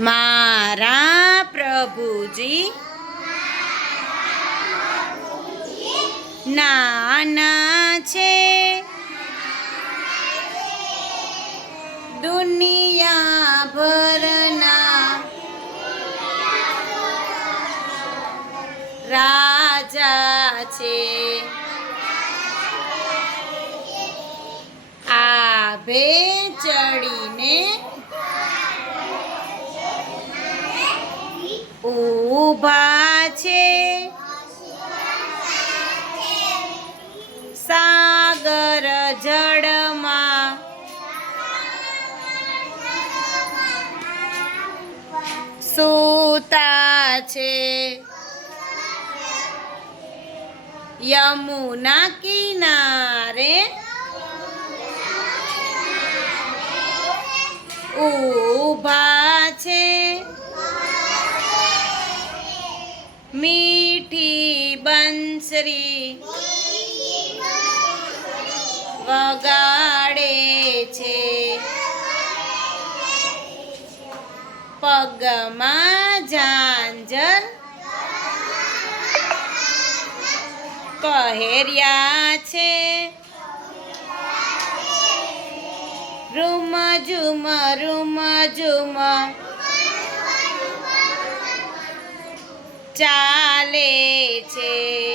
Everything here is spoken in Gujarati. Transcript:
મારા પ્રભુજી. નાના છે. દુનિયા ભરના રાજા છે. આભે ચડીને ઊભા છે. સાગર જળમાં સૂતા છે. યમુના કિનારે ઊભા મીઠી બંસરી વગાડે છે. પગમાં ઝાંઝર પહેર્યા છે. રૂમ ઝુમ રૂમ ઝુમ ચાલે છે.